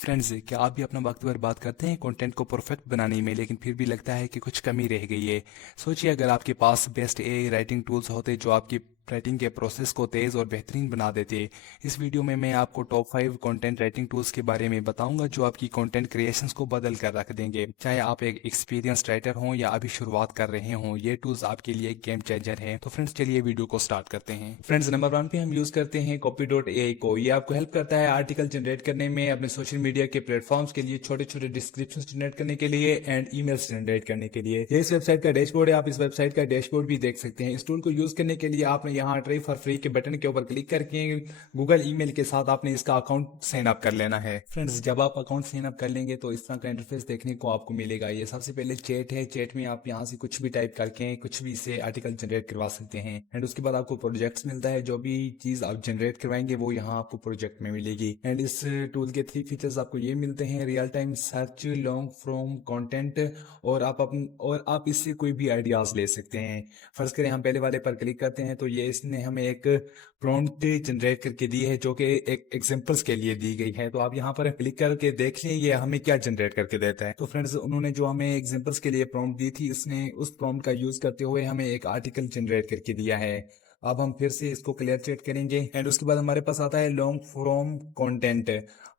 Friends, क्या आप भी अपना वक्त बर्बाद करते हैं कंटेंट को परफेक्ट बनाने में, लेकिन फिर भी लगता है कि कुछ कमी रह गई है? सोचिए, अगर आपके पास बेस्ट एआई राइटिंग टूल्स होते जो आपकी राइटिंग के प्रोसेस को तेज और बेहतरीन बना देते। इस वीडियो में मैं आपको टॉप 5 कंटेंट राइटिंग टूल्स के बारे में बताऊंगा जो आपकी कंटेंट क्रिएशंस को बदल कर रख देंगे। चाहे आप एक एक्सपीरियंस राइटर हों या अभी शुरुआत कर रहे हों, ये टूल्स आपके लिए एक गेम चेंजर है। तो फ्रेंड्स, चलिए वीडियो को स्टार्ट करते हैं। फ्रेंड्स, नंबर 1 पे हम यूज करते हैं copy.ai को। ये आपको हेल्प करता है आर्टिकल जनरेट करने में, अपने सोशल मीडिया के प्लेटफॉर्म्स के लिए छोटे छोटे डिस्क्रिप्शन जनरेट करने के लिए एंड ईमेल्स जनरेट करने के लिए। ये इस वेबसाइट का डैशबोर्ड है। आप इस वेबसाइट का डैशबोर्ड भी देख सकते हैं। इस टूल को यूज करने के लिए आपने यहाँ ट्राई फॉर फ्री के बटन के ऊपर क्लिक करके गूगल ईमेल के साथ आपने इसका अकाउंट साइन अप कर लेना है। फ्रेंड्स, जब आप अकाउंट साइन अप कर लेंगे तो इस तरह का इंटरफेस देखने को आपको मिलेगा। ये सबसे पहले चैट है। चैट में आप यहाँ से कुछ भी टाइप करके कुछ भी इससे आर्टिकल जनरेट करवा सकते हैं एंड उसके बाद आपको प्रोजेक्ट्स मिलता है। जो भी चीज आप जनरेट करवाएंगे वो यहाँ आपको प्रोजेक्ट में मिलेगी। एंड इस टूल के 3 फीचर्स आपको ये मिलते हैं: real time search, long from content, और आप इससे कोई भी आइडियाज ले सकते हैं। फर्ज करें हम पहले वाले पर क्लिक करते हैं तो ये इसने हमें एक प्रॉम्प्ट जनरेट करके दी है जो कि एक एग्जांपल्स के लिए दी गई है। तो आप यहाँ पर क्लिक करके देख लें ये हमें क्या जनरेट करके देता है। तो फ्रेंड्स, उन्होंने जो हमें एग्जांपल्स के लिए प्रॉम्प्ट दी थी, इसने उस प्रॉम्प्ट का यूज करते हुए हमें एक आर्टिकल जनरेट करके दिया है। अब हम फिर से इसको क्लियर चेक करेंगे एंड उसके बाद हमारे पास आता है लॉन्ग फॉर्म कंटेंट।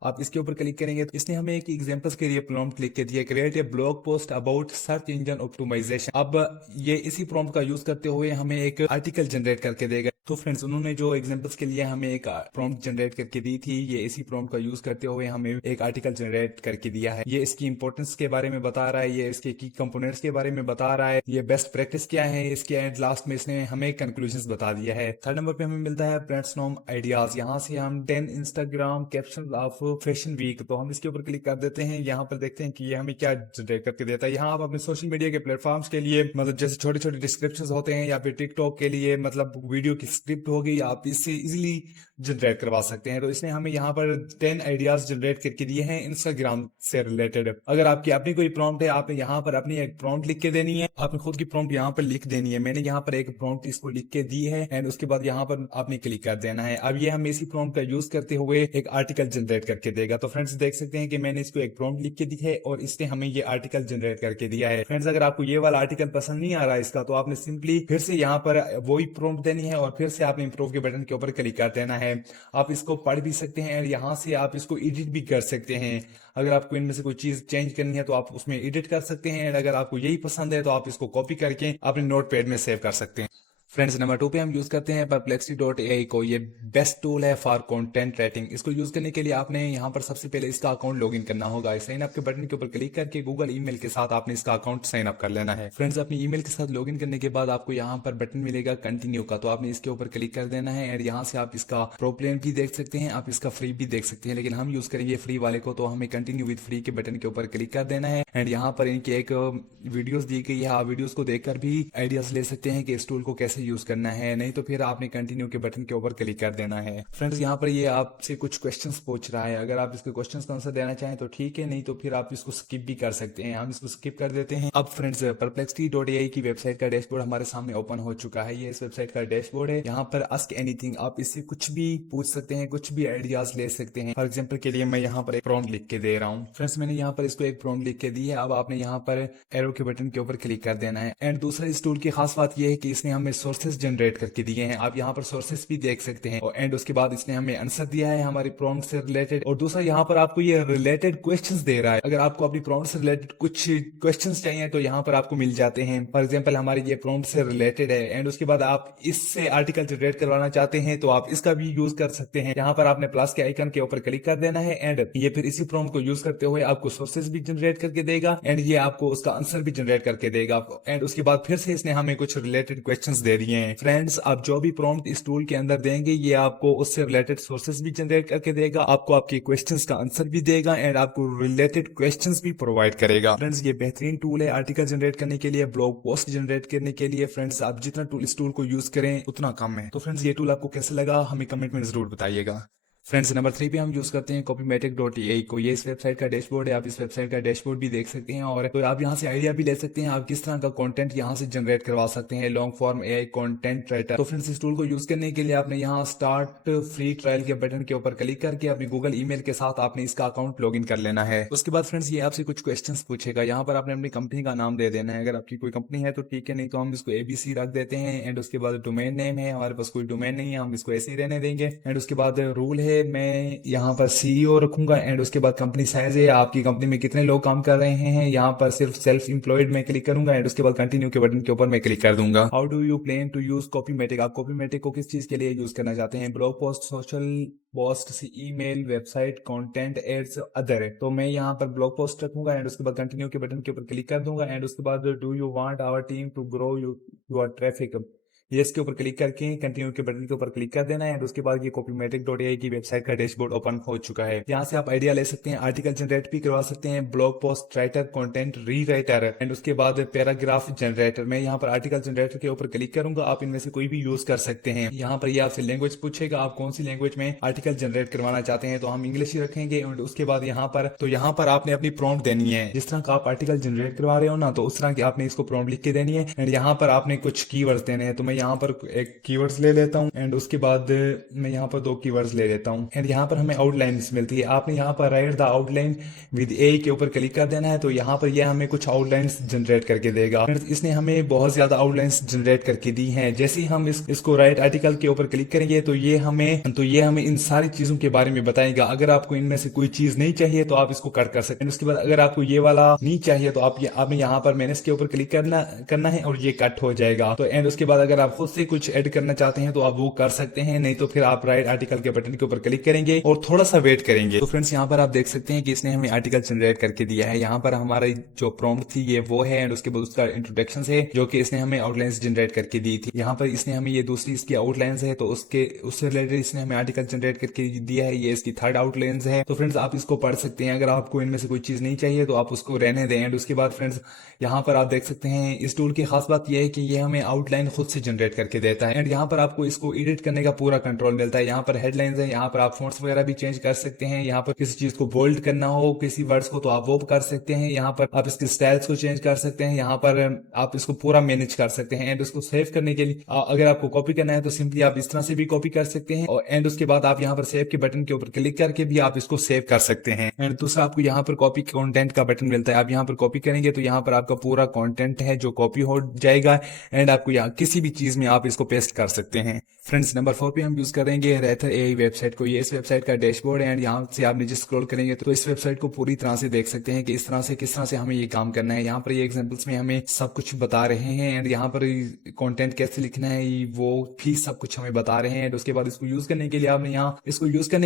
आप इसके ऊपर क्लिक करेंगे तो इसने हमें एक एग्जांपल्स के लिए प्रॉम्प्ट लिख के दिया: create a blog post about search engine optimisation. अब ये इसी प्रॉम्प्ट का यूज करते हुए हमें एक आर्टिकल जनरेट करके देगा। तो फ्रेंड्स, उन्होंने जो एग्जांपल्स के लिए हमें एक प्रॉम्प्ट जनरेट करके दी थी, ये इसी प्रॉम्प्ट का यूज करते हुए हमें एक आर्टिकल जनरेट करके दिया है। ये इसकी इंपॉर्टेंस के बारे में बता रहा है, ये इसके की कंपोनेंट्स के बारे में बता रहा है, ये बेस्ट प्रैक्टिस क्या है इसके, एंड लास्ट में इसने हमें कंक्लूजन बता दिया है। थर्ड नंबर पे हमें मिलता है ब्रेडस्टॉर्म आइडियाज। यहाँ से हम 10 Instagram caption of fashion week, तो हम इसके ऊपर क्लिक कर देते हैं। यहाँ पर देखते हैं कि ये हमें क्या जनरेट करके देता है। यहाँ आप अपने सोशल मीडिया के प्लेटफॉर्म्स के लिए, मतलब जैसे छोटे छोटे डिस्क्रिप्शन होते हैं, या फिर टिकटॉक के लिए मतलब वीडियो की स्क्रिप्ट होगी, आप इससे इजिली जनरेट करवा सकते हैं। तो इसने हमें यहाँ पर 10 आइडियाज जनरेट करके दिए हैं इंस्टाग्राम से रिलेटेड। अगर आपकी अपनी कोई प्रॉम्प्ट है, आपने यहाँ पर अपनी एक प्रॉम्प्ट लिख के देनी है, आपने खुद की प्रॉम्प्ट यहाँ पर लिख देनी है। मैंने यहाँ पर एक प्रॉम्प्ट इसको लिख के दी है एंड उसके बाद यहाँ पर आपने क्लिक कर देना है। अब ये हमें इसी प्रॉम्प्ट का यूज करते हुए एक आर्टिकल जनरेट करके देगा। तो फ्रेंड्स, देख सकते हैं कि मैंने इसको एक प्रॉम्प्ट लिख के दी है और इसने हमें ये आर्टिकल जनरेट करके दिया है। फ्रेंड्स, अगर आपको ये वाला आर्टिकल पसंद नहीं आ रहा है इसका, तो आपने सिंपली फिर से यहाँ पर वही प्रॉम्प्ट देनी है और फिर से आपने इंप्रूव के बटन के ऊपर क्लिक कर देना है। आप इसको पढ़ भी सकते हैं और यहाँ से आप इसको एडिट भी कर सकते हैं। अगर आपको इनमें से कोई चीज चेंज करनी है तो आप उसमें एडिट कर सकते हैं, और अगर आपको यही पसंद है तो आप इसको कॉपी करके अपने नोटपैड में सेव कर सकते हैं। फ्रेंड्स, नंबर 2 पे हम यूज करते हैं perplexity.ai को। ये बेस्ट टूल है फॉर कंटेंट राइटिंग। इसको यूज करने के लिए आपने यहाँ पर सबसे पहले इसका अकाउंट लॉगिन करना होगा। साइन अप के बटन के ऊपर क्लिक करके गूगल ईमेल के साथ आपने इसका अकाउंट साइन अप कर लेना है। फ्रेंड्स, अपनी ईमेल के साथ लॉगिन करने के बाद आपको यहाँ पर बटन मिलेगा कंटिन्यू का, तो आपने इसके ऊपर क्लिक कर देना है एंड यहाँ से आप इसका प्रो प्लान भी देख सकते हैं, आप इसका फ्री भी देख सकते हैं, लेकिन हम यूज करेंगे फ्री वाले को, तो हमें कंटिन्यू विद फ्री के बटन के ऊपर क्लिक कर देना है। एंड यहाँ पर इनकी एक वीडियोस दी गई है, आप वीडियोस को देखकर भी आइडियाज ले सकते हैं कि इस टूल को कैसे यूज करना है। नहीं तो फिर आपने कंटिन्यू के बटन के ऊपर क्लिक कर देना है। फ्रेंड्स, यहाँ पर ये आपसे कुछ क्वेश्चंस पूछ रहा है। अगर आप इसके क्वेश्चंस का आंसर देना चाहें तो ठीक है, नहीं तो फिर आप इसको स्किप भी कर सकते हैं। हम इसको स्किप कर देते हैं। अब फ्रेंड्स, perplexity.ai की वेबसाइट का डैशबोर्ड हमारे सामने ओपन हो चुका है। ये इस वेबसाइट का डैशबोर्ड है। यहाँ पर आस्क एनीथिंग, आप इससे कुछ भी पूछ सकते हैं, कुछ भी आइडियाज ले सकते हैं। फॉर एग्जाम्पल के लिए मैं यहाँ पर एक प्रॉम्प्ट लिख के दे रहा हूँ। फ्रेंड्स, मैंने यहाँ पर इसको एक प्रॉम्प्ट लिख के दी है। अब आपने यहाँ पर एरो के बटन के ऊपर क्लिक कर देना है। एंड दूसरा इस टूल की खास बात यह है कि इसने हमें सोर्सेज जनरेट करके दिए हैं। आप यहाँ पर सोर्सेस भी देख सकते हैं। और एंड उसके बाद इसने हमें आंसर दिया है हमारी प्रॉम्प्ट से रिलेटेड। और दूसरा, यहाँ पर आपको ये रिलेटेड क्वेश्चंस दे रहा है। अगर आपको अपनी प्रॉम्प्ट से रिलेटेड कुछ क्वेश्चंस चाहिए तो यहाँ पर आपको मिल जाते हैं। फॉर एग्जांपल, हमारी ये प्रॉम्प्ट से रिलेटेड है एंड उसके बाद आप इससे आर्टिकल जनरेट करवाना चाहते हैं तो आप इसका भी यूज कर सकते हैं। यहाँ पर आपने प्लस के आइकन के ऊपर क्लिक कर देना है एंड ये फिर इसी प्रॉम्प्ट को यूज करते हुए आपको सोर्सेज भी जनरेट करके देगा एंड ये आपको उसका आंसर भी जनरेट करके देगा। एंड उसके बाद फिर से इसने हमें कुछ रिलेटेड क्वेश्चंस दे दिए हैं। फ्रेंड्स, आप जो भी प्रॉम्प्ट इस टूल के अंदर देंगे ये आपको उससे रिलेटेड सोर्सेज भी जनरेट करके देगा, आपको आपके क्वेश्चंस का आंसर भी देगा एंड आपको रिलेटेड क्वेश्चंस भी प्रोवाइड करेगा। फ्रेंड्स, ये बेहतरीन टूल है आर्टिकल जनरेट करने के लिए, ब्लॉग पोस्ट जनरेट करने के लिए। फ्रेंड्स, आप जितना टूल इस टूल को यूज करें उतना कम है। तो फ्रेंड्स, ये टूल आपको कैसे लगा हमें कमेंट में जरूर बताइएगा। फ्रेंड्स नंबर 3 पे हम यूज करते हैं copymatic.ai को। ये इस वेबसाइट का डैशबोर्ड है, आप इस वेबसाइट का डैशबोर्ड भी देख सकते हैं और तो आप यहाँ से आइडिया भी ले सकते हैं आप किस तरह का कंटेंट यहाँ से जनरेट करवा सकते हैं, long form AI content writer. तो फ्रेंड्स इस टूल को यूज करने के लिए आपने यहाँ स्टार्ट फ्री ट्रायल के बटन के ऊपर क्लिक करके अपनी गूगल ईमेल के साथ आपने इसका अकाउंट लॉग इन कर लेना है। उसके बाद फ्रेंड्स ये आपसे कुछ क्वेश्चन पूछेगा, यहाँ पर आपने अपनी कंपनी का नाम दे देना है। अगर आपकी कोई कंपनी है तो ठीक है, नहीं तो हम इसको एबीसी रख देते हैं। एंड उसके बाद डोमेन नेम है, हमारे पास कोई डोमेन नहीं है, हम इसको ऐसे ही रहने देंगे। एंड उसके बाद रूल है, मैं यहाँ पर सीईओ रखूंगा। एंड उसके बाद कंपनी साइज है, आपकी कंपनी में कितने लोग काम कर रहे हैं, यहाँ पर सिर्फ सेल्फ एम्प्लॉयड में क्लिक करूंगा। एंड उसके बाद कंटिन्यू के बटन के ऊपर मैं क्लिक कर दूंगा। How do you plan to use Copymatic, आप कॉपीमेटिक को किस चीज के लिए यूज करना चाहते हैं, blog post, social post, email, website, content, ads, other. तो मैं यहाँ पर ब्लॉग पोस्ट रखूंगा। एंड उसके बाद कंटिन्यू के बटन के ऊपर क्लिक कर दूंगा। एंड उसके बाद do you want our team to grow your traffic, ये इसके ऊपर क्लिक करके कंटिन्यू के बटन के ऊपर क्लिक कर देना है। और उसके बाद ये copymatic.ai की वेबसाइट का डैशबोर्ड ओपन हो चुका है। यहाँ से आप आइडिया ले सकते हैं, आर्टिकल जनरेट भी करवा सकते हैं, ब्लॉग पोस्ट राइटर, कंटेंट री राइटर। एंड उसके बाद पैराग्राफ जनरेटर। मैं यहाँ पर आर्टिकल जनरेटर के ऊपर क्लिक करूंगा, आप इनमें से कोई भी यूज कर सकते हैं। यहाँ पर ये आपसे लैंग्वेज पूछेगा, आप कौन सी लैंग्वेज में आर्टिकल जनरेट करवाना चाहते हैं, तो हम इंग्लिश ही रखेंगे। एंड उसके बाद यहाँ पर आपने अपनी प्रॉम्प्ट देनी है, जिस तरह का आप आर्टिकल जनरेट करवा रहे हो ना, तो उस तरह की आपने इसको प्रॉम्प्ट लिख के देनी है। एंड यहाँ पर आपने कुछ कीवर्ड्स देने हैं, तो मैं यहाँ पर एक कीवर्ड्स ले लेता हूं। एंड उसके बाद मैं यहाँ पर 2 कीवर्ड्स ले लेता हूं। एंड यहाँ पर हमें आउटलाइंस मिलती है, आपने यहाँ पर right the outline with AI के ऊपर क्लिक कर देना है। तो यहाँ पर यह हमें कुछ आउटलाइंस जनरेट करके देगा। इसने हमें बहुत ज्यादा आउटलाइंस जनरेट करके दी हैं। जैसे ही हम इसको राइट आर्टिकल के ऊपर क्लिक करेंगे तो ये हमें इन सारी चीजों के बारे में बताएगा। अगर आपको इनमें से कोई चीज नहीं चाहिए तो आप इसको कट कर सकते हैं। उसके बाद अगर आपको ये वाला नहीं चाहिए तो आपने यहाँ पर मैनेज के ऊपर क्लिक करना है और ये कट हो जाएगा। तो एंड उसके बाद अगर आप खुद से कुछ ऐड करना चाहते हैं तो आप वो कर सकते हैं, नहीं तो फिर आप राइट आर्टिकल के बटन के ऊपर क्लिक करेंगे और थोड़ा सा वेट करेंगे। तो फ्रेंड्स यहाँ पर आप देख सकते हैं कि इसने हमें आर्टिकल जनरेट करके दिया है। यहाँ पर हमारी जो प्रॉम्प्ट थी ये वो है। एंड उसके बाद उसका इंट्रोडक्शन है जो कि इसने हमें आउटलाइंस जनरेट करके दी थी। यहाँ पर इसने हमें ये दूसरी इसकी आउटलाइंस है, तो उससे रिलेटेड इसने हमें आर्टिकल जनरेट करके दिया है। ये इसकी थर्ड आउटलाइंस है। तो फ्रेंड्स आप इसको पढ़ सकते हैं, अगर आपको इनमें से कोई चीज नहीं चाहिए तो आप उसको रहने दें। एंड उसके बाद फ्रेंड्स यहाँ पर आप देख सकते हैं इस टूल की खास बात यह है कि ये हमें आउटलाइन खुद से जनरेट करके देता है। एंड यहाँ पर आपको इसको एडिट करने का पूरा कंट्रोल मिलता है। यहाँ पर हेडलाइंस है, यहाँ पर आप फॉन्ट्स वगैरह भी चेंज कर सकते हैं। यहाँ पर किसी चीज को बोल्ड करना हो, किसी वर्ड्स को, तो आप वो कर सकते हैं। यहाँ पर आप इसके स्टाइल्स को चेंज कर सकते हैं। यहाँ पर आप इसको पूरा मैनेज कर सकते हैं। एंड उसको सेव करने के लिए अगर आपको कॉपी करना है तो सिंपली आप इस तरह से भी कॉपी कर सकते हैं। और एंड उसके बाद आप यहाँ पर सेव के बटन के ऊपर क्लिक करके भी आप इसको सेव कर सकते हैं। एंड दूसरा आपको यहाँ पर कॉपी कंटेंट का बटन मिलता है। आप यहाँ पर कॉपी करेंगे तो यहाँ पर आपका पूरा कंटेंट है जो कॉपी हो जाएगा। एंड आपको यहाँ किसी भी चीज में आप इसको पेस्ट कर सकते हैं। फ्रेंड्स नंबर 4 पे हम यूज करेंगे रेथर एआई वेबसाइट को। ये इस वेबसाइट का डैशबोर्ड है। एंड यहाँ से आप नीचे स्क्रॉल करेंगे तो इस वेबसाइट को पूरी तरह से देख सकते हैं कि किस तरह से हमें ये काम करना है। यहाँ पर ये एग्जांपल्स में हमें सब कुछ बता रहे हैं। एंड यहाँ पर कंटेंट कैसे लिखना है वो भी सब कुछ हमें बता रहे हैं। एंड उसके बाद इसको यूज करने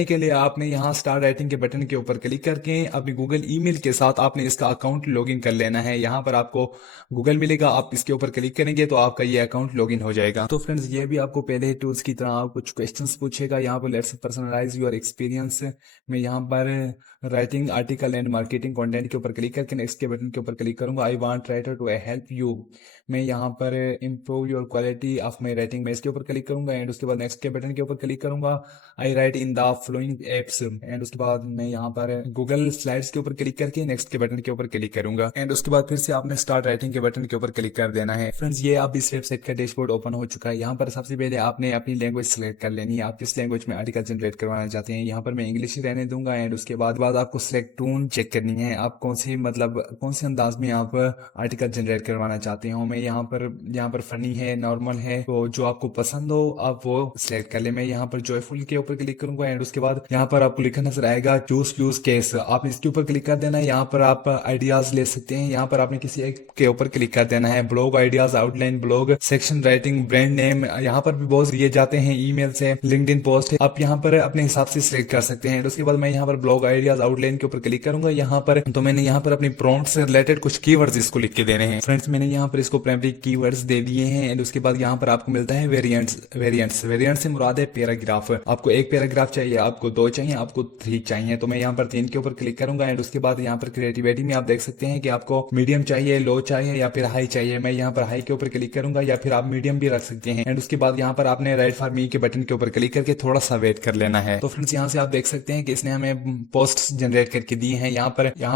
के लिए आपने यहाँ स्टार्ट राइटिंग के बटन के ऊपर क्लिक करके अपनी गूगल ईमेल के साथ आपने इसका अकाउंट लॉग इन कर लेना है। यहाँ पर आपको गूगल मिलेगा, आप इसके ऊपर क्लिक करेंगे तो आपका ये अकाउंट लॉग इन हो जाएगा। तो फ्रेंड्स ये भी आपको पहले टूल्स की तरह कुछ क्वेश्चंस पूछेगा। यहाँ पर लेट्स पर्सनलाइज योर एक्सपीरियंस में यहाँ पर writing article and marketing content के ऊपर क्लिक करके नेक्स्ट के बटन के ऊपर क्लिक करूंगा। I want writer to help you, मैं यहाँ पर improve your quality of my writing में इसके ऊपर क्लिक करूंगा। एंड उसके बाद नेक्स्ट के बटन के ऊपर क्लिक करूंगा। I write in the following apps. And उसके बाद मैं यहाँ पर गूगल स्लाइड्स के ऊपर क्लिक करके नेक्स्ट के बटन के ऊपर क्लिक करूंगा। एंड उसके बाद फिर से आपने स्टार्ट राइटिंग के बटन के ऊपर क्लिक कर देना है। फ्रेंड्स ये आप इस वेबसाइट का डैशबोर्ड ओपन हो चुका है। यहाँ पर सबसे पहले आपने अपनी लैंग्वेज सेलेक्ट कर लेनी है, आप किस लैंग्वेज में आर्टिकल जनरेट करवाना चाहते हैं। यहाँ पर मैं इंग्लिश ही रहने दूंगा। एंड उसके बाद आपको सिलेक्ट टून चेक करनी है, आप कौन से अंदाज में आप आर्टिकल जनरेट करवाना चाहते हो। मैं यहाँ पर फनी है, नॉर्मल है, तो जो आपको पसंद हो आप वो सिलेक्ट कर ले। मैं यहाँ पर जॉयफुल के ऊपर क्लिक करूंगा। एंड उसके बाद यहाँ पर आपको लिखा नजर आएगा चूज यूज केस, आप इसके ऊपर क्लिक कर देना है। यहाँ पर आप आइडियाज ले सकते हैं, यहाँ पर आपने किसी एक के ऊपर क्लिक कर देना है। Blog ideas, outline blog, section writing, brand name, यहाँ पर भी बहुत दिए जाते हैं, ईमेल से, लिंक्डइन पोस्ट है, आप यहाँ पर अपने हिसाब से सिलेक्ट कर सकते हैं। उसके बाद मैं यहाँ पर ब्लॉग आइडियाज आउटलाइन के ऊपर क्लिक करूंगा। यहाँ पर तो मैंने यहाँ पर अपनी प्रॉम्प्ट से रिलेटेड कुछ कीवर्ड्स इसको लिख के देने हैं। फ्रेंड्स मैंने यहाँ पर इसको प्राइमरी कीवर्ड्स दे दिए हैं एंड उसके बाद यहाँ पर आपको मिलता है वेरिएंट्स से मुराद है पैराग्राफ। आपको एक पैराग्राफ चाहिए, आपको 2 चाहिए, आपको 3 चाहिए, तो मैं यहाँ पर 3 के ऊपर क्लिक करूंगा एंड उसके बाद यहाँ पर क्रिएटिविटी में आप देख सकते हैं कि आपको मीडियम चाहिए, लो चाहिए या फिर हाई चाहिए। मैं यहाँ पर हाई के ऊपर क्लिक करूंगा या फिर आप मीडियम भी रख सकते हैं एंड उसके बाद यहाँ पर आपने राइट फॉर मी के बटन के ऊपर क्लिक करके थोड़ा सा वेट कर लेना है। तो फ्रेंड्स यहाँ से आप देख सकते हैं कि इसने हमें पोस्ट जनरेट करके दी है। यहाँ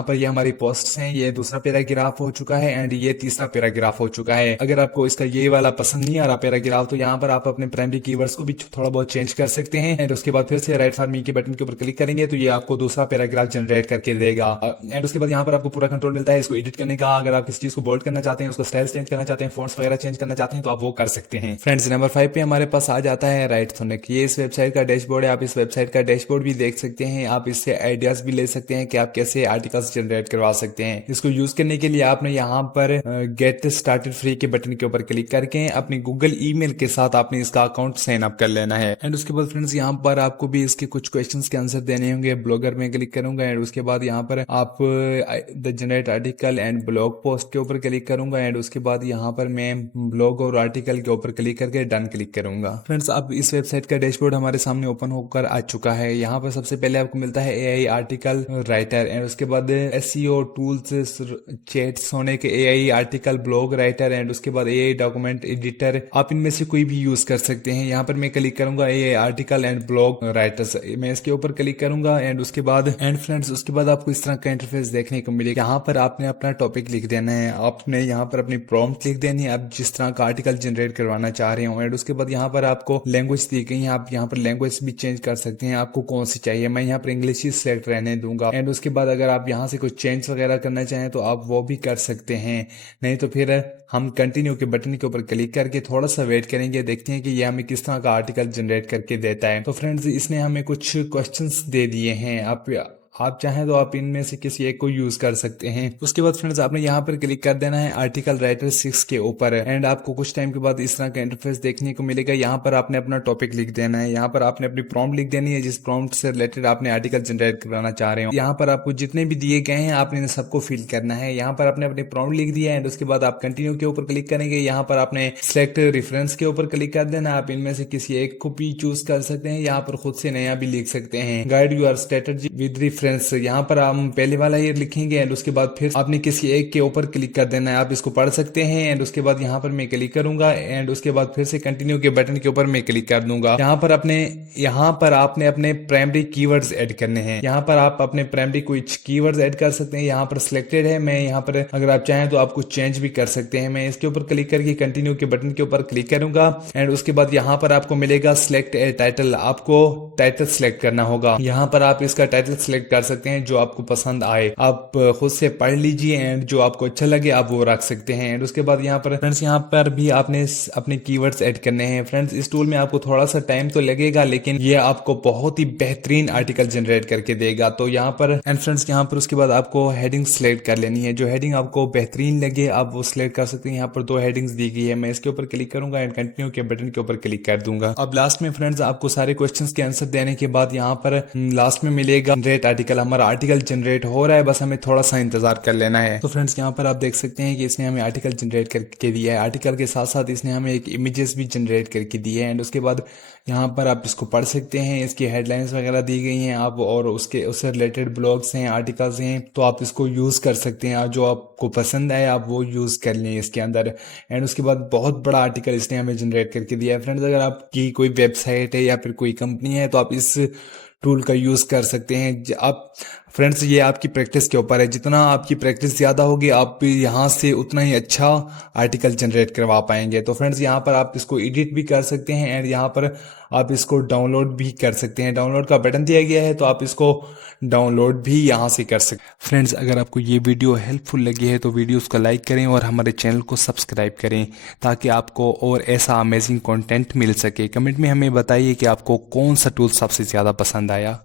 पर ये हमारी पोस्ट्स हैं, ये दूसरा पैराग्राफ हो चुका है एंड ये तीसरा पैराग्राफ हो चुका है। अगर आपको इसका ये वाला पसंद नहीं आ रहा पैराग्राफ, तो यहाँ पर आप अपने प्राइमरी कीवर्ड्स को भी थोड़ा बहुत चेंज कर सकते हैं एंड उसके बाद फिर से राइट फॉर मी के बटन के ऊपर क्लिक करेंगे तो ये आपको दूसरा पैराग्राफ जनरेट करके देगा एंड उसके बाद यहाँ पर आपको पूरा कंट्रोल मिलता है इसको एडिट करने का। अगर आप किसी चीज को बोल्ड करना चाहते हैं, उसका स्टाइल चेंज करना चाहते हैं, फॉन्ट्स वगैरह चेंज करना चाहते हैं तो आप वो कर सकते हैं। फ्रेंड्स नंबर 5 पे हमारे पास आ जाता है राइटथोनिक। ये इस वेबसाइट का डैशबोर्ड है। आप इस वेबसाइट का डैशबोर्ड भी देख सकते हैं। आप इससे आइडियाज भी ले सकते हैं कि आप कैसे आर्टिकल्स जनरेट करवा सकते हैं। इसको यूज करने के लिए आपने यहाँ पर गेट स्टार्टेड फ्री के बटन के ऊपर क्लिक करके अपने गूगल ईमेल के साथ आपने इसका अकाउंट साइन अप कर लेना है एंड उसके बाद फ्रेंड्स यहाँ पर आपको भी इसके कुछ क्वेश्चंस के आंसर देने होंगे। ब्लॉगर में क्लिक करूंगा एंड उसके बाद यहाँ पर आप the generate article and blog post के ऊपर क्लिक करूंगा एंड उसके बाद यहाँ पर मैं ब्लॉग और आर्टिकल के ऊपर क्लिक करके डन क्लिक करूंगा। फ्रेंड्स अब इस वेबसाइट का डैशबोर्ड हमारे सामने ओपन होकर आ चुका है। यहाँ पर सबसे पहले आपको मिलता है एआई आर्टिकल राइटर एंड उसके बाद एसईओ टूल्स, चैट्स होने के AI article blog writer and उसके बाद एआई डॉक्यूमेंट एडिटर। आप इनमें से कोई भी यूज कर सकते हैं। यहाँ पर मैं क्लिक करूंगा AI article and blog writers, मैं इसके ऊपर क्लिक करूंगा एंड उसके बाद फ्रेंड्स उसके बाद आपको इस तरह का इंटरफेस देखने को मिलेगा। यहाँ पर आपने अपना टॉपिक लिख देना है, आपने यहाँ पर अपनी प्रॉम्प्ट लिख देनी है, आप जिस तरह का आर्टिकल जनरेट करवाना चाह रहे हो एंड उसके बाद यहाँ पर आपको लैंग्वेज दी गई है। आप यहाँ पर लैंग्वेज भी चेंज कर सकते हैं, आपको कौन सी चाहिए। मैं यहाँ पर इंग्लिश ही सिलेक्ट रहने दूंगा एंड उसके बाद अगर आप यहाँ से कुछ चेंज वगैरह करना चाहें तो आप वो भी कर सकते हैं, नहीं तो फिर हम कंटिन्यू के बटन के ऊपर क्लिक करके थोड़ा सा वेट करेंगे, देखते हैं कि ये हमें किस तरह का आर्टिकल जनरेट करके देता है। तो फ्रेंड्स इसने हमें कुछ क्वेश्चंस दे दिए हैं, आप चाहें तो आप इनमें से किसी एक को यूज कर सकते हैं। उसके बाद फ्रेंड्स आपने यहाँ पर क्लिक कर देना है आर्टिकल राइटर 6 के ऊपर एंड आपको कुछ टाइम के बाद इस तरह का इंटरफेस देखने को मिलेगा। यहाँ पर आपने अपना टॉपिक लिख देना है, यहाँ पर आपने अपनी प्रॉम्प्ट लिख देनी है जिस प्रॉम्प्ट से रिलेटेड आपने आर्टिकल जनरेट कराना चाह रहे हो। यहाँ पर आपको जितने भी दिए गए हैं आपने सबको फिल करना है। यहाँ पर आपने अपनी प्रॉम्प्ट लिख दिया एंड उसके बाद आप कंटिन्यू के ऊपर क्लिक करेंगे। यहाँ पर आपने सिलेक्ट रेफरेंस के ऊपर क्लिक कर देना। आप इनमें से किसी एक को भी चूज कर सकते हैं, यहाँ पर खुद से नया भी लिख सकते हैं। Guide your strategy with reference, यहाँ पर हम पहले वाला ये लिखेंगे एंड उसके बाद फिर आपने किसी एक के ऊपर क्लिक कर देना है। आप इसको पढ़ सकते हैं एंड उसके बाद यहाँ पर मैं क्लिक करूंगा एंड उसके बाद फिर से कंटिन्यू के बटन के ऊपर मैं क्लिक कर दूंगा। यहाँ पर आपने अपने प्राइमरी कीवर्ड्स ऐड करने हैं। यहाँ पर आप अपने प्राइमरी कुछ कीवर्ड्स ऐड कर सकते हैं। यहाँ पर सिलेक्टेड है, मैं यहाँ पर अगर आप चाहें तो आप कुछ चेंज भी कर सकते हैं। मैं इसके ऊपर क्लिक करके कंटिन्यू के बटन के ऊपर क्लिक करूंगा एंड उसके बाद यहाँ पर आपको मिलेगा सिलेक्ट ए टाइटल। आपको टाइटल सिलेक्ट करना होगा। यहाँ पर आप इसका टाइटल सिलेक्ट कर सकते हैं जो आपको पसंद आए, आप खुद से पढ़ लीजिए एंड जो आपको अच्छा लगे आप वो रख सकते हैं। एंड उसके बाद यहाँ पर फ्रेंड्स यहाँ पर भी आपने अपने कीवर्ड्स ऐड करने हैं। फ्रेंड्स इस टूल में आपको थोड़ा सा टाइम तो लगेगा लेकिन ये आपको बहुत ही बेहतरीन आर्टिकल जनरेट करके देगा। तो यहाँ पर एंड फ्रेंड्स यहाँ पर उसके बाद आपको हेडिंग सिलेक्ट कर लेनी है, जो हेडिंग आपको बेहतरीन लगे आप वो सिलेक्ट कर सकते हैं। यहाँ पर 2 हेडिंग्स दी गई है, मैं इसके ऊपर क्लिक करूंगा एंड कंटिन्यू के बटन के ऊपर क्लिक कर दूंगा। अब लास्ट में फ्रेंड्स आपको सारे क्वेश्चंस के आंसर देने के बाद यहाँ पर लास्ट में मिलेगा जनरेट आर्टिकल। हमारा आर्टिकल जनरेट हो रहा है, बस हमें थोड़ा सा इंतजार कर लेना है। तो फ्रेंड्स यहाँ पर आप देख सकते हैं कि इसने हमें आर्टिकल जनरेट करके दिया है। आर्टिकल के साथ साथ इसने हमें एक इमेजेस भी जनरेट करके दी है एंड उसके बाद यहाँ पर आप इसको पढ़ सकते हैं। इसकी हेडलाइंस वगैरह दी गई हैं आप और उससे रिलेटेड ब्लॉग्स हैं, आर्टिकल्स हैं, तो आप इसको यूज कर सकते हैं। जो आपको पसंद आए आप वो यूज कर लें इसके अंदर। एंड उसके बाद बहुत बड़ा आर्टिकल इसने हमें जनरेट करके दिया है। फ्रेंड्स अगर आपकी कोई वेबसाइट है या फिर कोई कंपनी है तो आप इस टूल का यूज कर सकते हैं। आप फ्रेंड्स ये आपकी प्रैक्टिस के ऊपर है, जितना आपकी प्रैक्टिस ज्यादा होगी आप यहाँ से उतना ही अच्छा आर्टिकल जनरेट करवा पाएंगे। तो फ्रेंड्स यहाँ पर आप इसको एडिट भी कर सकते हैं एंड यहाँ पर आप इसको डाउनलोड भी कर सकते हैं। डाउनलोड का बटन दिया गया है तो आप इसको डाउनलोड भी यहाँ से कर सकते हैं। फ्रेंड्स अगर आपको ये वीडियो हेल्पफुल लगी है तो वीडियोस को लाइक करें और हमारे चैनल को सब्सक्राइब करें ताकि आपको और ऐसा अमेजिंग कंटेंट मिल सके। कमेंट में हमें बताइए कि आपको कौन सा टूल सबसे ज़्यादा पसंद आया।